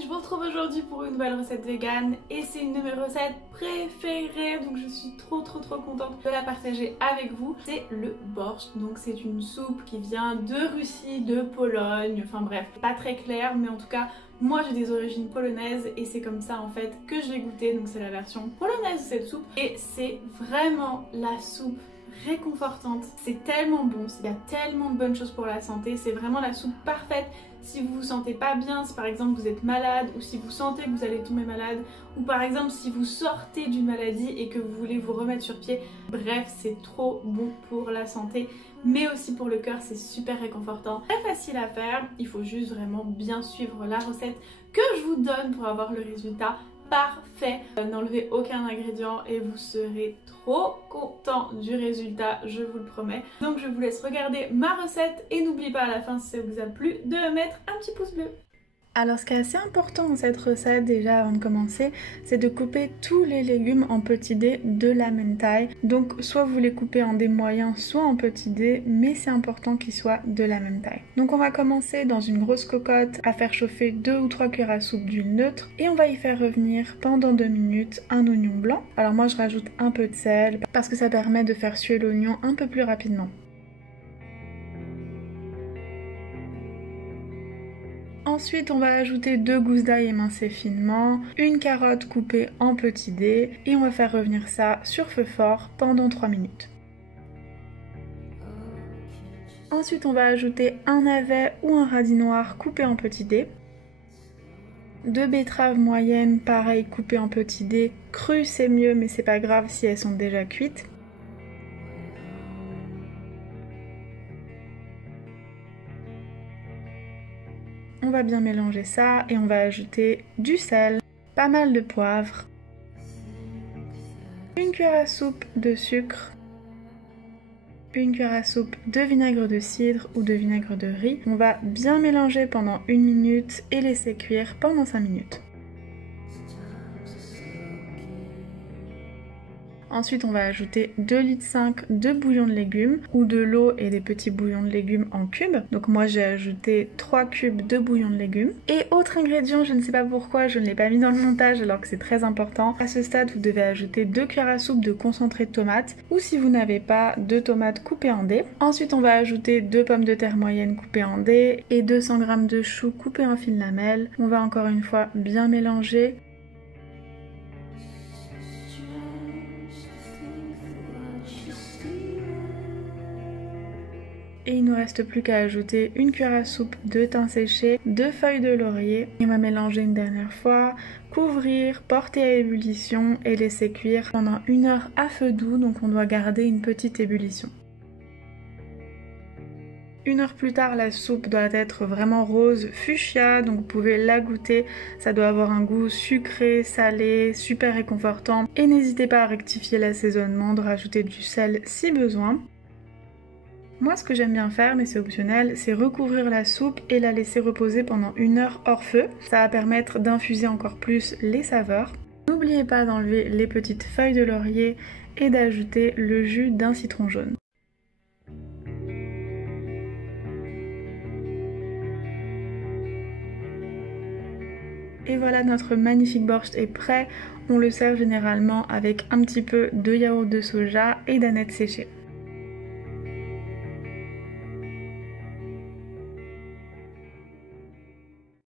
Je vous retrouve aujourd'hui pour une nouvelle recette vegan et c'est une de mes recettes préférées, donc je suis trop contente de la partager avec vous. C'est le borscht, donc c'est une soupe qui vient de Russie, de Pologne, enfin bref, pas très clair, mais en tout cas moi j'ai des origines polonaises et c'est comme ça en fait que je l'ai goûté, donc c'est la version polonaise de cette soupe et c'est vraiment la soupe réconfortante. C'est tellement bon, il y a tellement de bonnes choses pour la santé, c'est vraiment la soupe parfaite si vous vous sentez pas bien, si par exemple vous êtes malade ou si vous sentez que vous allez tomber malade ou par exemple si vous sortez d'une maladie et que vous voulez vous remettre sur pied. Bref, c'est trop bon pour la santé mais aussi pour le cœur, c'est super réconfortant. Très facile à faire, il faut juste vraiment bien suivre la recette que je vous donne pour avoir le résultat parfait. N'enlevez aucun ingrédient et vous serez trop content du résultat, je vous le promets. Donc je vous laisse regarder ma recette et n'oubliez pas à la fin, si ça vous a plu, de mettre un petit pouce bleu. Alors ce qui est assez important dans cette recette déjà avant de commencer, c'est de couper tous les légumes en petits dés de la même taille. Donc soit vous les coupez en dés moyens, soit en petits dés, mais c'est important qu'ils soient de la même taille. Donc on va commencer dans une grosse cocotte à faire chauffer 2 ou 3 cuillères à soupe d'huile neutre et on va y faire revenir pendant 2 minutes un oignon blanc. Alors moi je rajoute un peu de sel parce que ça permet de faire suer l'oignon un peu plus rapidement. Ensuite, on va ajouter 2 gousses d'ail émincées finement, une carotte coupée en petits dés et on va faire revenir ça sur feu fort pendant 3 minutes. Ensuite, on va ajouter un navet ou un radis noir coupé en petits dés, 2 betteraves moyennes, pareil coupées en petits dés, crues c'est mieux mais c'est pas grave si elles sont déjà cuites. On va bien mélanger ça et on va ajouter du sel, pas mal de poivre, une cuillère à soupe de sucre, une cuillère à soupe de vinaigre de cidre ou de vinaigre de riz. On va bien mélanger pendant 1 minute et laisser cuire pendant 5 minutes. Ensuite, on va ajouter 2,5 litres de bouillon de légumes ou de l'eau et des petits bouillons de légumes en cubes. Donc moi j'ai ajouté 3 cubes de bouillon de légumes. Et autre ingrédient, je ne sais pas pourquoi je ne l'ai pas mis dans le montage alors que c'est très important. À ce stade, vous devez ajouter 2 cuillères à soupe de concentré de tomates ou si vous n'avez pas, 2 tomates coupées en dés. Ensuite, on va ajouter 2 pommes de terre moyennes coupées en dés et 200 g de choux coupés en fines lamelles. On va encore une fois bien mélanger. Et il ne nous reste plus qu'à ajouter une cuillère à soupe de thym séché, 2 feuilles de laurier. On va mélanger une dernière fois, couvrir, porter à ébullition et laisser cuire pendant 1 heure à feu doux, donc on doit garder une petite ébullition. 1 heure plus tard, la soupe doit être vraiment rose fuchsia, donc vous pouvez la goûter. Ça doit avoir un goût sucré, salé, super réconfortant. Et n'hésitez pas à rectifier l'assaisonnement, de rajouter du sel si besoin. Moi ce que j'aime bien faire, mais c'est optionnel, c'est recouvrir la soupe et la laisser reposer pendant 1 heure hors feu. Ça va permettre d'infuser encore plus les saveurs. N'oubliez pas d'enlever les petites feuilles de laurier et d'ajouter le jus d'un citron jaune. Et voilà, notre magnifique borscht est prêt. On le sert généralement avec un petit peu de yaourt de soja et d'anettes séchées.